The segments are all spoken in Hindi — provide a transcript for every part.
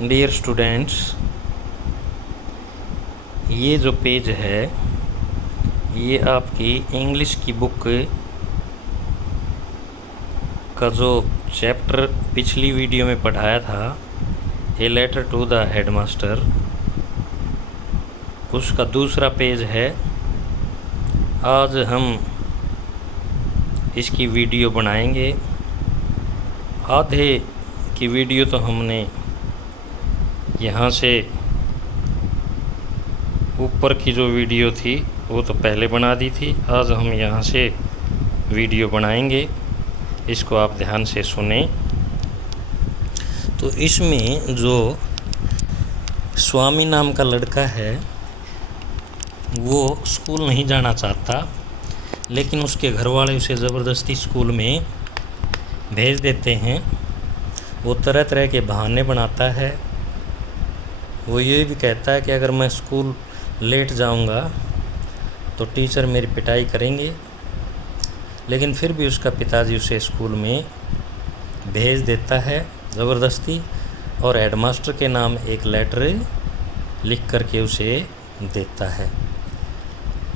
डियर स्टूडेंट्स, ये जो पेज है ये आपकी इंग्लिश की बुक का जो चैप्टर पिछली वीडियो में पढ़ाया था, a letter to the headmaster, उसका दूसरा पेज है। आज हम इसकी वीडियो बनाएंगे। आधे की वीडियो तो हमने यहाँ से ऊपर की जो वीडियो थी वो तो पहले बना दी थी। आज हम यहाँ से वीडियो बनाएंगे, इसको आप ध्यान से सुने। तो इसमें जो स्वामी नाम का लड़का है वो स्कूल नहीं जाना चाहता, लेकिन उसके घर वाले उसे ज़बरदस्ती स्कूल में भेज देते हैं। वो तरह तरह के बहाने बनाता है। वो ये भी कहता है कि अगर मैं स्कूल लेट जाऊंगा तो टीचर मेरी पिटाई करेंगे, लेकिन फिर भी उसका पिताजी उसे स्कूल में भेज देता है ज़बरदस्ती, और हेडमास्टर के नाम एक लेटर लिख करके उसे देता है।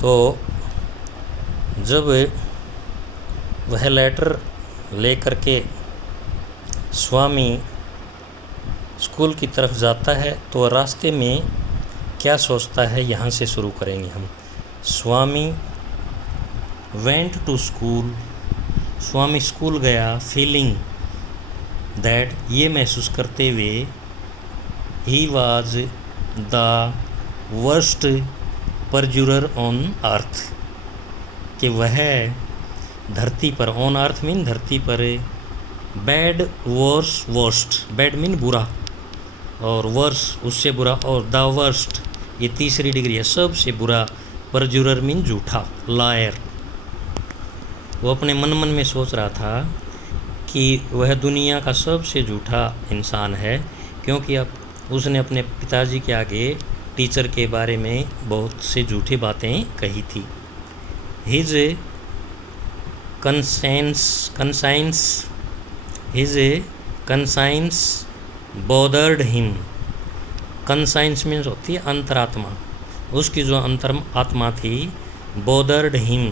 तो जब वह लेटर ले करके स्वामी स्कूल की तरफ जाता है तो रास्ते में क्या सोचता है, यहाँ से शुरू करेंगे हम। Swami went to school, Swami school गया, फीलिंग दैट, ये महसूस करते हुए, he was the worst perjurer on earth, कि वह धरती पर, ऑन अर्थ मीन धरती पर, bad worse worst, bad mean बुरा और वर्स उससे बुरा, और द वर्स्ट ये तीसरी डिग्री है, सबसे बुरा। परजुरर मीन झूठा, लायर। वो अपने मन में सोच रहा था कि वह दुनिया का सबसे झूठा इंसान है, क्योंकि अब उसने अपने पिताजी के आगे टीचर के बारे में बहुत से झूठी बातें कही थी। His conscience bothered him. Conscience means होती है अंतरात्मा। उसकी जो अंतर आत्मा थी, बॉदर्ड हिम,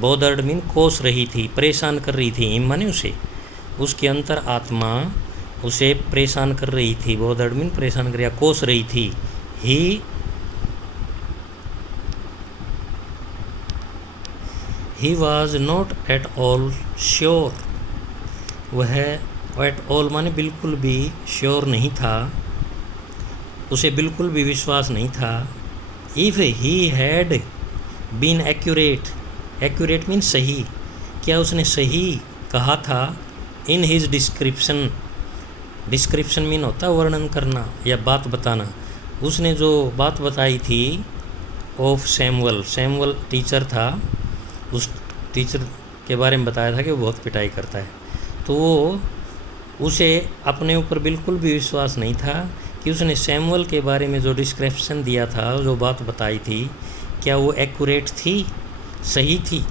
बॉदर्ड मीन कोस रही थी, परेशान कर रही थी। हिम माने उसे, उसकी अंतर आत्मा उसे परेशान कर रही थी। बॉदर्ड मीन परेशान कर, या कोस रही थी। He was not at all sure, वह एट ऑल माने बिल्कुल भी श्योर नहीं था, उसे बिल्कुल भी विश्वास नहीं था। If he had been accurate, accurate mean सही, क्या उसने सही कहा था। In his description, description mean होता वर्णन करना या बात बताना। उसने जो बात बताई थी ऑफ सैमुअल, सैमुअल टीचर था, उस टीचर के बारे में बताया था कि वो बहुत पिटाई करता है। तो वो उसे अपने ऊपर बिल्कुल भी विश्वास नहीं था कि उसने सैमुअल के बारे में जो डिस्क्रिप्शन दिया था, जो बात बताई थी, क्या वो एक्यूरेट थी, सही थी।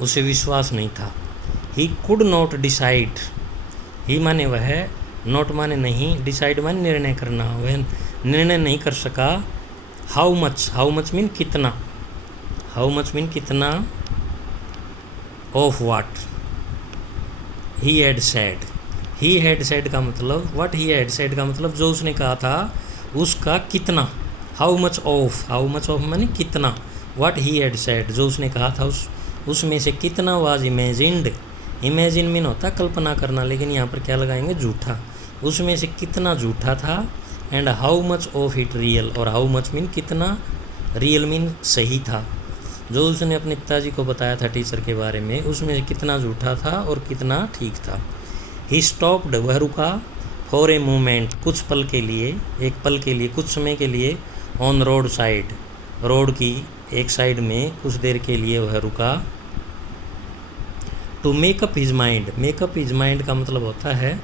उसे विश्वास नहीं था। ही कुड नॉट डिसाइड, ही माने वह, नॉट माने नहीं, डिसाइड माने निर्णय करना, वह निर्णय नहीं कर सका। How much, how much mean कितना, हाउ मच मीन कितना, of what he had said. He had said का मतलब, व्हाट ही हैड सेड का मतलब जो उसने कहा था उसका कितना। How much of, how much of माने कितना। व्हाट ही हैड सेड जो उसने कहा था उसमें से कितना वाज इमेजिन्ड। इमेजिन मीन होता कल्पना करना, लेकिन यहाँ पर क्या लगाएंगे, झूठा। उसमें से कितना झूठा था। And how much of it real, और हाउ मच मीन कितना, रियल मीन सही था। जो उसने अपने पिताजी को बताया था टीचर के बारे में, उसमें से कितना झूठा था और कितना ठीक था। ही स्टॉप्ड, वह रुका, फॉर ए मोमेंट, कुछ पल के लिए, एक पल के लिए, कुछ समय के लिए, ऑन रोड साइड, रोड की एक साइड में कुछ देर के लिए वह रुका। To make up his mind, make up his mind का मतलब होता है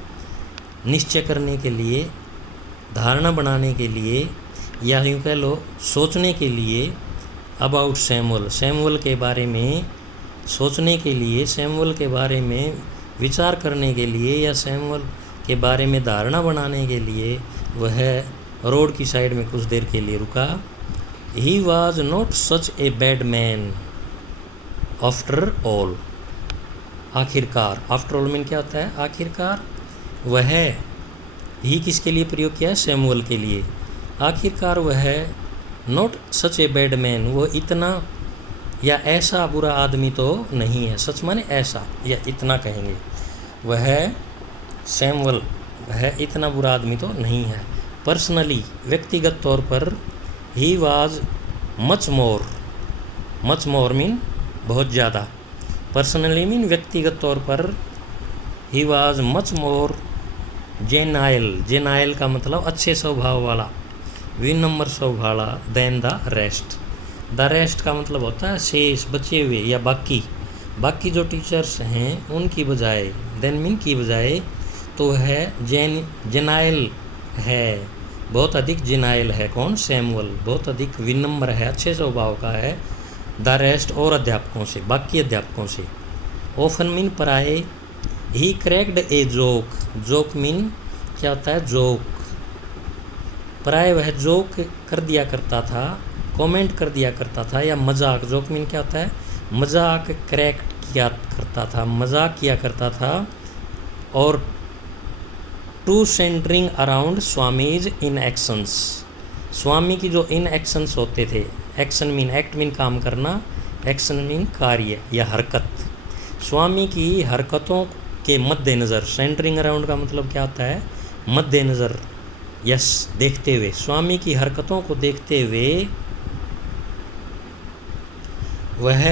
निश्चय करने के लिए, धारणा बनाने के लिए, या यूँ कह लो सोचने के लिए। अबाउट सैमुअल, सैमुअल के बारे में सोचने के लिए, सैमुअल के बारे में विचार करने के लिए, या सैमुअल के बारे में धारणा बनाने के लिए, वह रोड की साइड में कुछ देर के लिए रुका। He was not such a bad man after all. आखिरकार, आफ्टर ऑल मीन क्या होता है? आखिरकार। वह ही किसके लिए प्रयोग किया है? सैमुअल के लिए। आखिरकार वह not such a bad man, वो इतना या ऐसा बुरा आदमी तो नहीं है। सच माने ऐसा या इतना कहेंगे। वह सैमुअल, वह इतना बुरा आदमी तो नहीं है। पर्सनली, व्यक्तिगत तौर पर। He was much more mean बहुत ज़्यादा। पर्सनली मीन व्यक्तिगत तौर पर। ही वाज मच मोर जेनाइल का मतलब अच्छे स्वभाव वाला, विनम्र स्वभाव वाला। देन द रेस्ट का मतलब होता है शेष, बचे हुए या बाकी जो टीचर्स हैं उनकी बजाय। देन मीन की बजाय, तो है जेनाइल है, बहुत अधिक जेनाइल है। कौन? सैमुअल। बहुत अधिक विनम्र है, अच्छे स्वभाव का है। द रेस्ट और अध्यापकों से, बाकी अध्यापकों से। ऑफन मीन प्राय। ही क्रैक्ड ए जोक मीन क्या होता है? जोक। प्राय वह जोक कर दिया करता था, कमेंट कर दिया करता था, या मजाक। जोक मीन क्या होता है? मजाक। क्रैक किया करता था, मजाक किया करता था। और to centering around Swami's in actions. Swami की जो इन एक्शंस होते थे, एक्शन मीन एक्ट मीन काम करना, एक्शन मीन कार्य या हरकत। स्वामी की हरकतों के मद्देनज़र। सेंटरिंग अराउंड का मतलब क्या होता है? मद्देनज़र, यस, देखते हुए। स्वामी की हरकतों को देखते हुए वह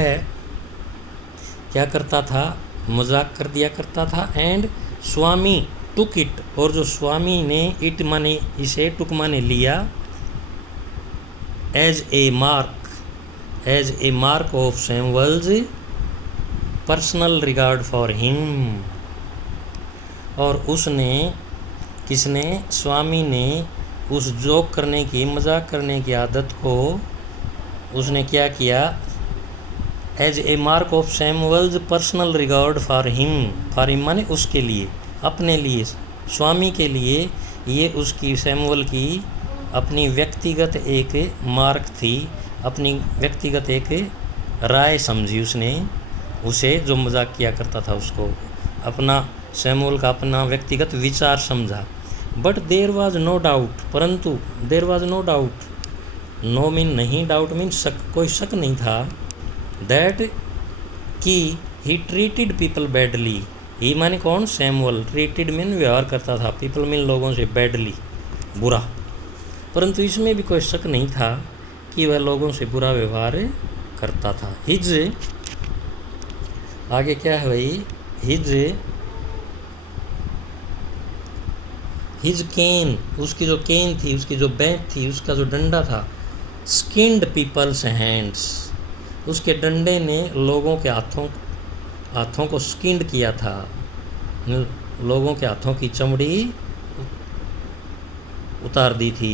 क्या करता था? मजाक कर दिया करता था। एंड स्वामी टुक इट, और जो स्वामी ने इट माने इसे, टुक माने लिया, as a mark of Samuel's personal regard for him. और उसने, किसने? स्वामी ने उस जोक करने की, मजाक करने की आदत को उसने क्या किया? As a mark of Samuel's personal regard for him माने उसके लिए, अपने लिए, स्वामी के लिए। ये उसकी, सैमुअल की अपनी व्यक्तिगत एक मार्क थी, अपनी व्यक्तिगत एक राय समझी उसने उसे, जो मजाक किया करता था उसको अपना, सैमुअल का अपना व्यक्तिगत विचार समझा। But there was no doubt, परंतु there was no doubt, no mean नहीं, डाउट मीन शक, कोई शक नहीं था। दैट कि he treated people badly. He माने कौन? सैमुअल। ट्रीटेड मीन व्यवहार करता था, पीपल मीन लोगों से, बैडली बुरा। परंतु इसमें भी कोई शक नहीं था कि वह लोगों से बुरा व्यवहार करता था। हिज, आगे क्या है भाई? हिज केन, उसकी जो केन थी, उसकी जो बैट थी, उसका जो डंडा था, स्किन्ड पीपल्स हैंड्स, उसके डंडे ने लोगों के हाथों को स्किन्ड किया था, लोगों के हाथों की चमड़ी उतार दी थी,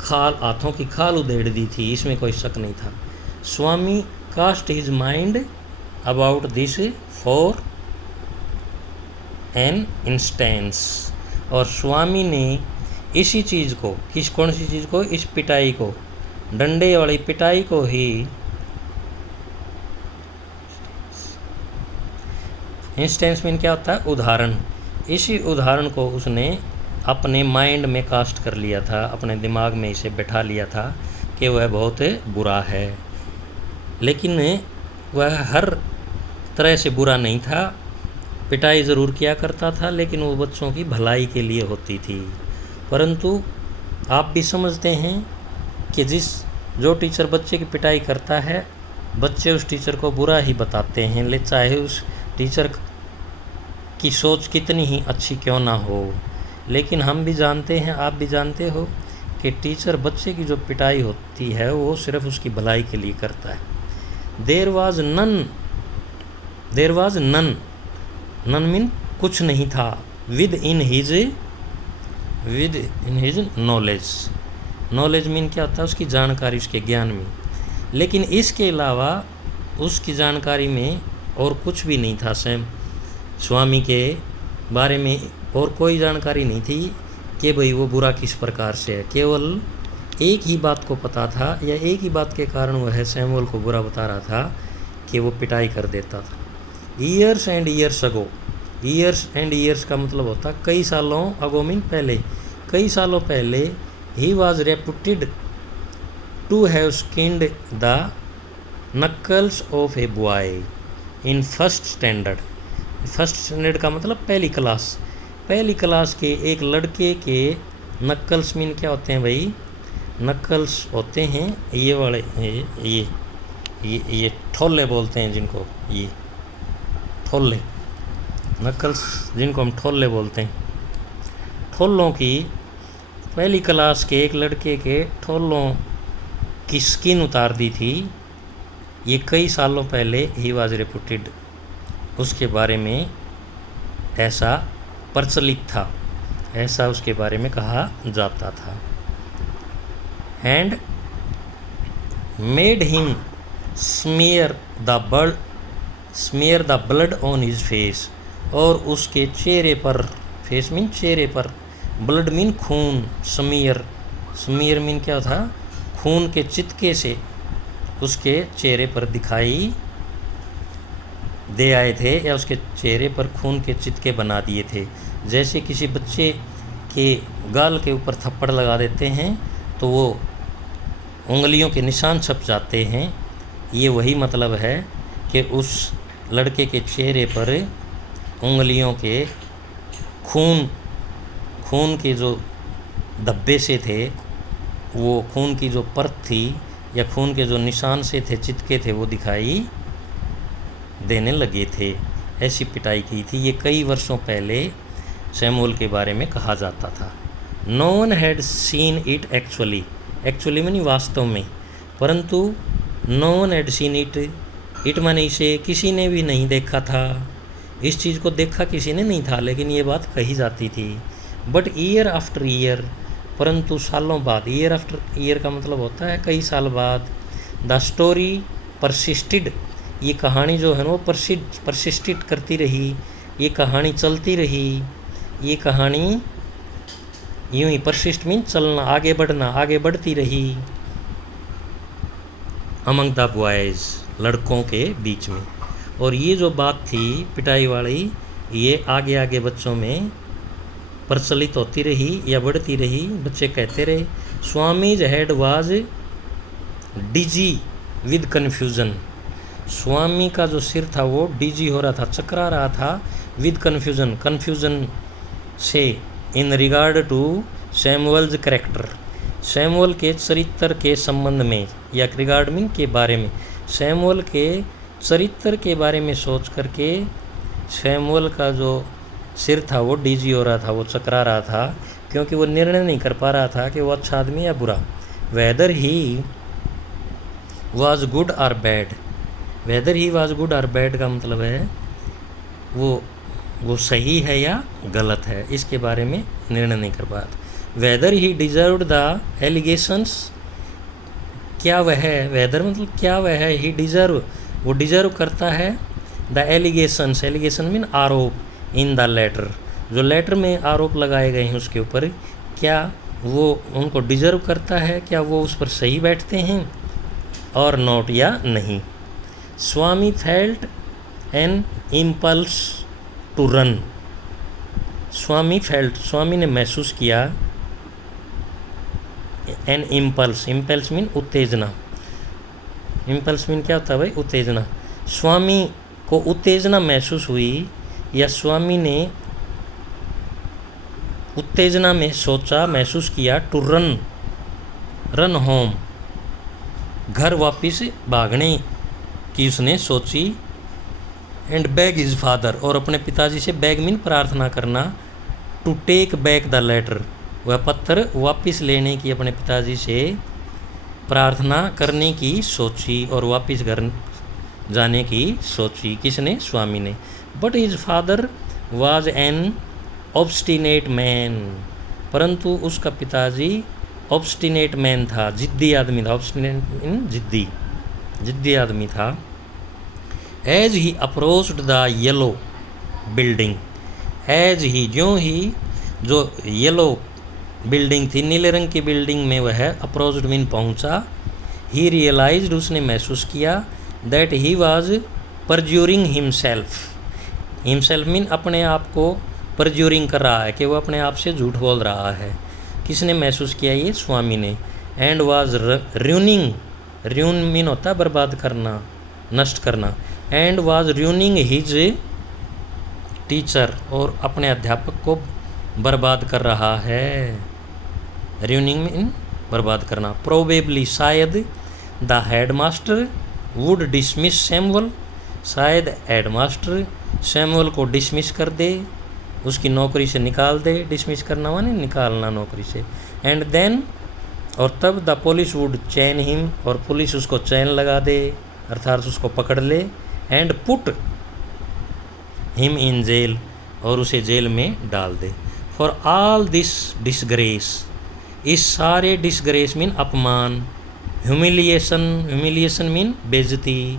हाथों की खाल उधेड़ दी थी, इसमें कोई शक नहीं था। Swami cast his mind about this for an instance. और स्वामी ने इसी चीज़ को, कौन सी चीज़ को? इस पिटाई को, डंडे वाली पिटाई को ही, इंस्टेंस मीन क्या होता है? उदाहरण। इसी उदाहरण को उसने अपने माइंड में कास्ट कर लिया था, अपने दिमाग में इसे बैठा लिया था कि वह बहुत बुरा है। लेकिन वह हर तरह से बुरा नहीं था, पिटाई ज़रूर किया करता था, लेकिन वो बच्चों की भलाई के लिए होती थी। परंतु आप भी समझते हैं कि जो टीचर बच्चे की पिटाई करता है, बच्चे उस टीचर को बुरा ही बताते हैं, चाहे उस टीचर की सोच कितनी ही अच्छी क्यों ना हो। लेकिन हम भी जानते हैं, आप भी जानते हो कि टीचर बच्चे की जो पिटाई होती है वो सिर्फ उसकी भलाई के लिए करता है। देर वाज नन मीन कुछ नहीं था। With in his knowledge mean क्या होता है? उसकी जानकारी, उसके ज्ञान में। लेकिन इसके अलावा उसकी जानकारी में और कुछ भी नहीं था। स्वामी के बारे में और कोई जानकारी नहीं थी। कि भाई वो बुरा किस प्रकार से है। केवल एक ही बात को पता था, या एक ही बात के कारण वह सैमुअल को बुरा बता रहा था कि वो पिटाई कर देता था। Years and years ago, years and years का मतलब होता कई सालों, अगो मीन पहले, कई सालों पहले। He was reputed to have skinned the knuckles of a boy in first standard. First standard का मतलब पहली क्लास, पहली क्लास के एक लड़के के नक्कल्स मीन क्या होते हैं भाई? नक्कल्स होते हैं ये वाले, ये ठोले बोलते हैं जिनको, ये ठोले, नक्कल्स जिनको हम ठोले बोलते हैं। ठोलों की, पहली क्लास के एक लड़के के ठोलों की स्किन उतार दी थी। ये कई सालों पहले ही वाज रेपुटेड, उसके बारे में ऐसा प्रचलित था, ऐसा उसके बारे में कहा जाता था। And made him smear the blood on his face, और उसके चेहरे पर, फेस मीन चेहरे पर, ब्लड मीन खून, स्मीयर, स्मीयर मीन क्या था? खून के चितके से उसके चेहरे पर दिखाई दे आए थे, या उसके चेहरे पर खून के चितके बना दिए थे। जैसे किसी बच्चे के गाल के ऊपर थप्पड़ लगा देते हैं तो वो उंगलियों के निशान छप जाते हैं, ये वही मतलब है कि उस लड़के के चेहरे पर उंगलियों के खून के जो धब्बे से थे, वो खून की जो परत थी या खून के जो निशान से थे, चितके थे, वो दिखाई देने लगे थे। ऐसी पिटाई की थी। ये कई वर्षों पहले सैमुअल के बारे में कहा जाता था। No one had seen it actually, actually मानी वास्तव में, परंतु no one had seen it माने इसे किसी ने भी नहीं देखा था, इस चीज़ को देखा किसी ने नहीं था, लेकिन ये बात कही जाती थी। बट ईयर आफ्टर ईयर, परंतु सालों बाद, ईयर आफ्टर ईयर का मतलब होता है कई साल बाद। द स्टोरी परसिस्टेड, ये कहानी जो है ना वो परसिस्टेड करती रही, ये कहानी चलती रही, ये कहानी यूं ही, परसिस्ट मीन चलना, आगे बढ़ना, आगे बढ़ती रही। अमंग द बॉयज़, लड़कों के बीच में। और ये जो बात थी पिटाई वाली, ये आगे आगे बच्चों में प्रचलित होती रही या बढ़ती रही। बच्चे कहते रहे, Swami's head was dizzy with confusion, Swami का जो सिर था वो डिजी हो रहा था, चकरा रहा था, विद कन्फ्यूज़न, कन्फ्यूज़न से, in regard to Samuel's character, Samuel के चरित्र के संबंध में, या रिगार्ड मीन के बारे में, सैमुअल के चरित्र के बारे में सोच करके सैमुअल का जो सिर था वो डिजी हो रहा था, वो चकरा रहा था, क्योंकि वो निर्णय नहीं कर पा रहा था कि वो अच्छा आदमी या बुरा। वेदर ही वाज गुड और bad, weather he was good और बैड का मतलब है वो सही है या गलत है, इसके बारे में निर्णय नहीं कर पा रहा। Weather he deserved the allegations, क्या वह, वेदर मतलब क्या वह, ही डिजर्व, वो डिजर्व करता है, द एलिगेशंस, एलिगेशन मीन आरोप, इन द लेटर, जो लेटर में आरोप लगाए गए हैं उसके ऊपर, क्या वो उनको डिजर्व करता है, क्या वो उस पर सही बैठते हैं और नोट या नहीं। Swami felt an impulse to run, Swami felt, Swami ने महसूस किया, एन इम्पल्स, इम्पल्स मीन उत्तेजना, इम्पल्स मीन क्या होता है भाई? उत्तेजना। स्वामी को उत्तेजना महसूस हुई, या स्वामी ने उत्तेजना में सोचा, महसूस किया, टू रन होम, घर वापिस भागने की उसने सोची, एंड बैग हिज फादर, और अपने पिताजी से, बैग मीन प्रार्थना करना, to take back the letter, वह पत्थर वापस लेने की अपने पिताजी से प्रार्थना करने की सोची और वापस घर जाने की सोची। किसने? स्वामी ने। But his father was an obstinate man, परंतु उसका पिताजी ऑब्स्टिनेट मैन था, जिद्दी आदमी था, ऑब्स्टिनेट मीन जिद्दी, जिद्दी आदमी था। As he approached the yellow building, as he, ज्यों ही जो येलो बिल्डिंग थी, नीले रंग की बिल्डिंग में वह अप्रोच्ड मीन पहुंचा। ही रियलाइज्ड उसने महसूस किया that he was perjuring himself mean अपने आप को परज्यूरिंग कर रहा है कि वो अपने आप से झूठ बोल रहा है। किसने महसूस किया? ये स्वामी ने। एंड वाज र्यून मीन होता है बर्बाद करना, नष्ट करना। एंड वाज र्यूनिंग हिज टीचर और अपने अध्यापक को बर्बाद कर रहा है। र्यूनिंग मीन बर्बाद करना। प्रोबेबली शायद the headmaster would dismiss Samuel, शायद हेडमास्टर सैमुअल को डिसमिस कर दे, उसकी नौकरी से निकाल दे। डिसमिस करना माने निकालना नौकरी से। एंड देन और तब the police would chain him, और पुलिस उसको चैन लगा दे अर्थात उसको पकड़ ले। And put him in jail, और उसे जेल में डाल दे। फॉर ऑल दिस डिसग्रेस, इस सारे डिसग्रेस मीन अपमान, ह्यूमिलिएशन मीन बेइज्जती,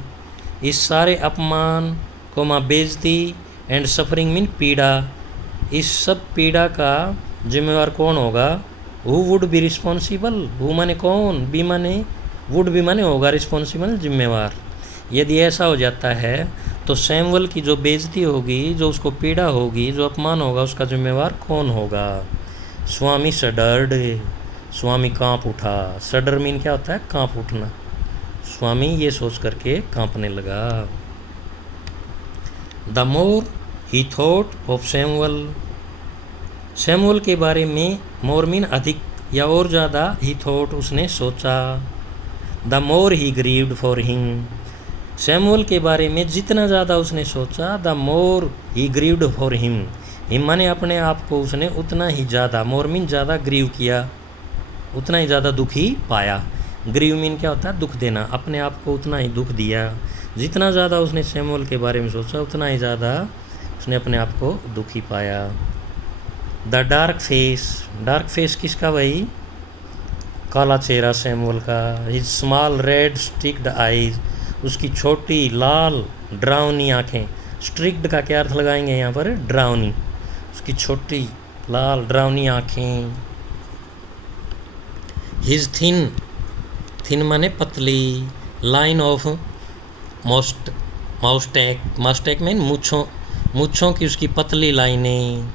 इस सारे अपमान को माँ बेइज्जती, एंड सफरिंग मीन पीड़ा, इस सब पीड़ा का जिम्मेवार कौन होगा? Who would be responsible, who माने कौन, बी माने वुड बी माने होगा, रिस्पॉन्सिबल जिम्मेवार। यदि ऐसा हो जाता है तो सैमुअल की जो बेइज्जती होगी, जो उसको पीड़ा होगी, जो अपमान होगा, उसका जिम्मेवार कौन होगा? स्वामी सडर्ड, स्वामी कांप उठा। सडर मीन क्या होता है? कांप उठना। स्वामी ये सोच करके कांपने लगा। The more he thought of Samuel के बारे में, मोर मीन अधिक या और ज़्यादा, ही थॉट उसने सोचा। The more he grieved for him, Samuel के बारे में जितना ज़्यादा उसने सोचा, the more he grieved for him माने अपने आप को उसने उतना ही ज़्यादा, मोर मीन ज़्यादा, ग्रीव किया, उतना ही ज़्यादा दुखी पाया। ग्रीव मीन क्या होता है? दुख देना। अपने आप को उतना ही दुख दिया, जितना ज़्यादा उसने सैमुअल के बारे में सोचा उतना ही ज़्यादा उसने अपने आप को दुखी पाया। द डार्क फेस किसका? भाई काला चेहरा सैमुअल का। हिज स्मॉल रेड स्ट्रिक्ड आइज, उसकी छोटी लाल ड्राउनी आँखें। स्ट्रिक्ड का क्या अर्थ लगाएंगे यहाँ पर? ड्राउनी। उसकी छोटी लाल ड्राउनी आँखें। हिज थिन माने पतली, लाइन ऑफ माउस्टैक में मूँछों की उसकी पतली लाइनें।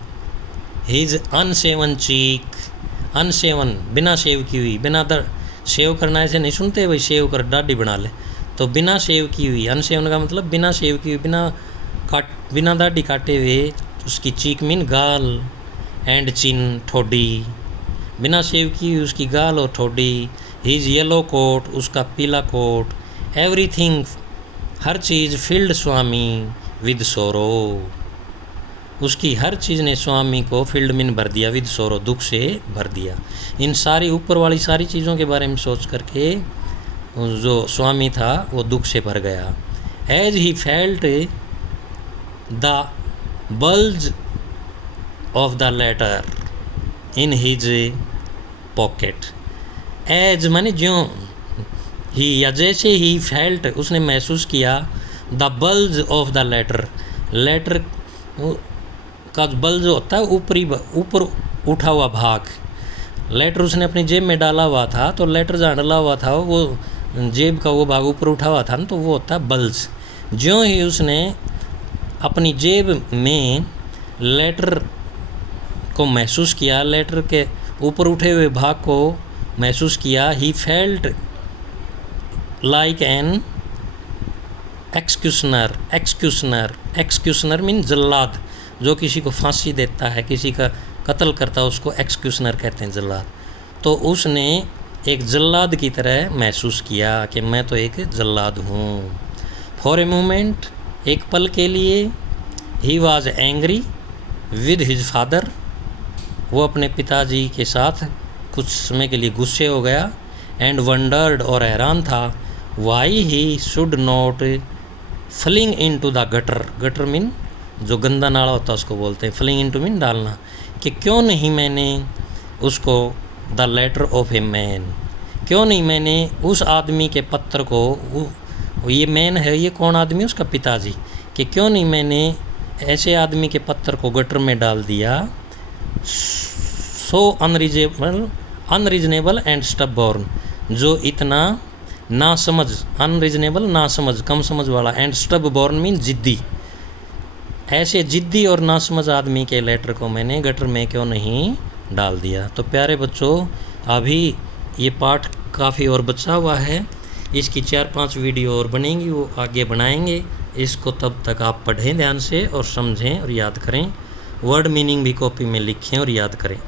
हिज अनसेवन चीक, अनसेवन बिना शेव की हुई, बिना शेव करना ऐसे नहीं सुनते भाई, शेव कर दाढ़ी बना ले, तो बिना शेव की हुई, अनसेवन का मतलब बिना शेव की हुई, बिना दाढ़ी काटे हुए उसकी चीक मीन गाल, एंड चिन ठोडी, बिना शेव की हुई उसकी गाल और ठोडी। हिज येलो कोट, उसका पीला कोट। एवरीथिंग हर चीज़, फील्ड स्वामी विद सोरो, उसकी हर चीज़ ने स्वामी को फील्ड मीन भर दिया, विद सोरो दुख से भर दिया। इन सारी ऊपर वाली सारी चीज़ों के बारे में सोच करके जो स्वामी था वो दुख से भर गया। As he felt the bulge of the letter in his pocket, as माने ज्यों, ही या जैसे ही फेल्ट उसने महसूस किया, the bulge of the letter का बल्ज होता है ऊपर उठा हुआ भाग। लेटर उसने अपनी जेब में डाला हुआ था, तो लेटर जहाँ डाला हुआ था वो जेब का वो भाग ऊपर उठा हुआ था ना, तो वो होता है बल्ज। ज्यों ही उसने अपनी जेब में लेटर को महसूस किया, लेटर के ऊपर उठे हुए भाग को महसूस किया, he felt like an executioner mean जल्लाद, जो किसी को फांसी देता है, किसी का कत्ल करता है, उसको एक्सक्यूशनर कहते हैं, जल्लाद। तो उसने एक जल्लाद की तरह महसूस किया कि मैं तो एक जल्लाद हूँ। फॉर ए मोमेंट, एक पल के लिए, he was angry with his father, वो अपने पिताजी के साथ कुछ समय के लिए गुस्से हो गया। एंड वंडर्ड, और हैरान था, why he should not falling into the gutter mean जो गंदा नाला होता है उसको बोलते हैं, फलिंग इन टू मीन डालना, कि क्यों नहीं मैंने उसको the letter of a man, क्यों नहीं मैंने उस आदमी के पत्र को, ये मैन है, ये कौन आदमी? उसका पिताजी, कि क्यों नहीं मैंने ऐसे आदमी के पत्र को गटर में डाल दिया। सो अनरीजनेबल एंड स्टबबॉर्न, जो इतना नासमझ, अनरीजनेबल नासमझ, कम समझ वाला, एंड स्टबबॉर्न मीन जिद्दी, ऐसे जिद्दी और नासमझ आदमी के लेटर को मैंने गटर में क्यों नहीं डाल दिया। तो प्यारे बच्चों, अभी ये पाठ काफ़ी और बचा हुआ है, इसकी 4-5 वीडियो और बनेंगी, वो आगे बनाएंगे इसको। तब तक आप पढ़ें ध्यान से और समझें और याद करें, वर्ड मीनिंग भी कॉपी में लिखें और याद करें।